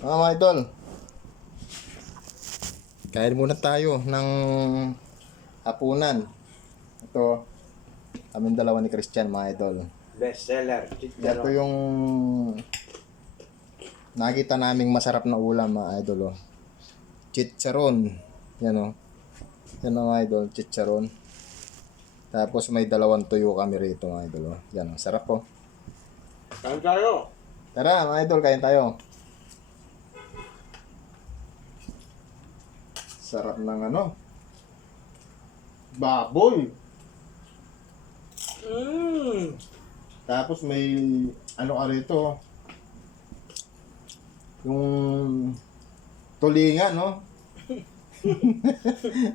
Mga idol, kain muna tayo ng hapunan. Ito, kaming dalawa ni Christian, mga idol. Bestseller. Ito yung nakita naming masarap na ulam, mga idol. Oh. Chicharon. Yan o. Yan o, mga idol, chicharon. Tapos may dalawang tuyo kami rito, mga idol. Oh. Yan o, sarap po. Kain tayo. Tara, mga idol, kain tayo. Sarap ng ano, baboy. Tapos may ano ka rito, yung tulingan, no?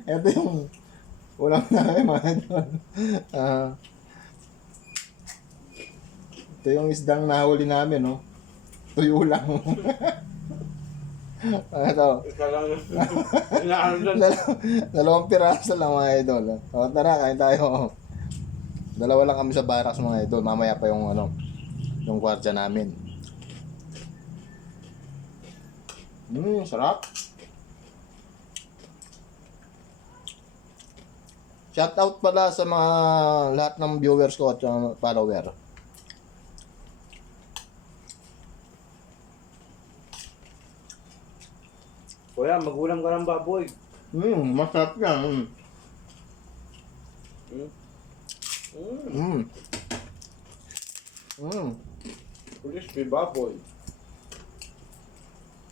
Ito yung ulam namin, mga idol. Ito yung isdang nahuli namin, no? Tuyo lang. Ito. Ika lang. Inaano Dalawang piraso lang, mga idol. O, tara, kain tayo. Dalawa lang kami sa barracks, mga idol. Mamaya pa yung ano, yung gwardiya namin. Sarap. Shout out pala sa mga lahat ng viewers ko at follower. Kuya, magulam ka ng baboy. Masarap yan. Crispy baboy.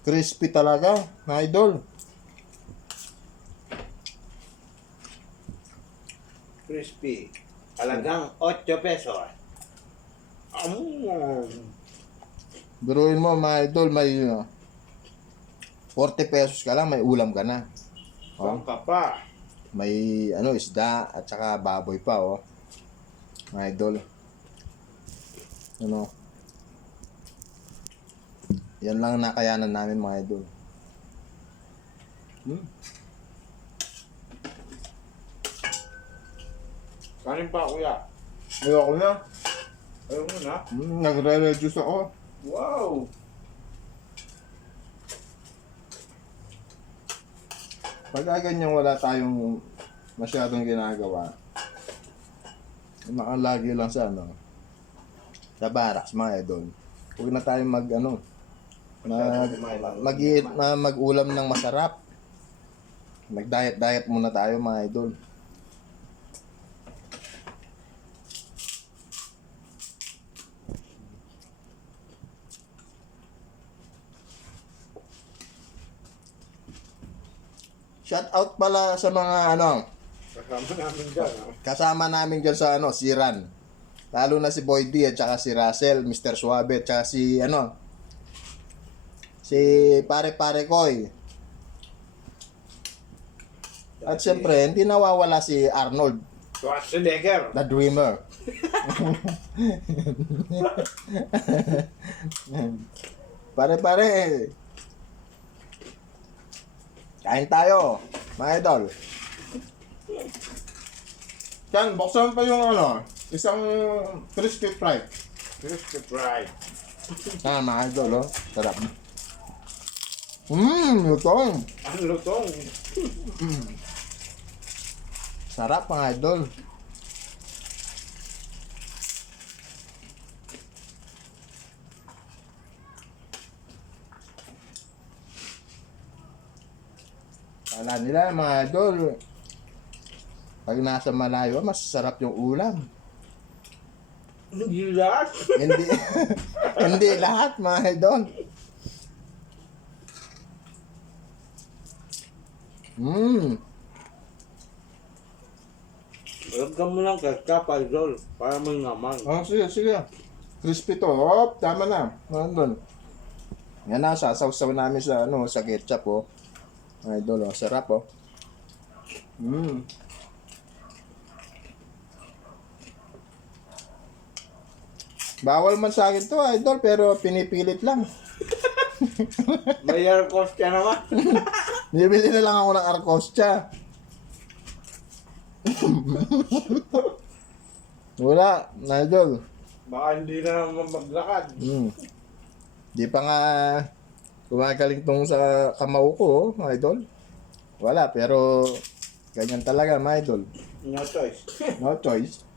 Crispy talaga, mga idol. Crispy. Talagang 8 pesos. Biruin mo, mga idol, may 40 pesos ka lang, may ulam ka na. Bangka pa. May ano, isda at saka baboy pa, oh. Mga idol. Ano? Yan lang ang nakayanan namin, mga idol. Kanin pa, kuya. Ayoko na. Ayaw mo na. Nagre-reduce ako. Wow! Pagka ganyan wala tayong masyadong ginagawa, nakalagi lang sa ano, sa barracks, mga idol. Huwag na tayong mag ano, mag-ulam ng masarap. Mag-diet muna tayo, mga idol. Shout out pala sa mga ano, Kasama namin dyan. kasama namin dyan sa ano, si Ran. Lalo na si Boy D at saka si Russell, Mr. Suave, at saka si ano, si Pare Koy. At siyempre, hindi nawawala si Arnold, Schwarzenegger. the Dreamer. Pare. Kain tayo, mga idol. Yan, buksan pa yung ano, isang crispy fry. Crispy fried. Mga idol, oh. Sarap. Lutong. Ang lutong. Sarap, mga idol. Kala nila, mga idol, pag nasa malayo, mas sarap yung ulam. Hindi lahat. Hindi, hindi lahat, mga idol. Lagyan mo lang ketchup, idol. Para may naman. Oh, sige. Crispy to. Oh, tama na. Nandun. Yan na, sasawsaw namin sa, ano, sa ketchup, oh. Mga idol, oh. Sarap, oh. Bawal man sa akin to, idol, pero pinipilit lang. May air cost ka naman. Bibili na lang ako ng Arcostia. Wala, idol. Baka hindi na naman maglakad. Di pa nga Gumagaling tong sa kamao ko, oh, mga idol. Wala, pero ganyan talaga, mga idol. No choice. No choice.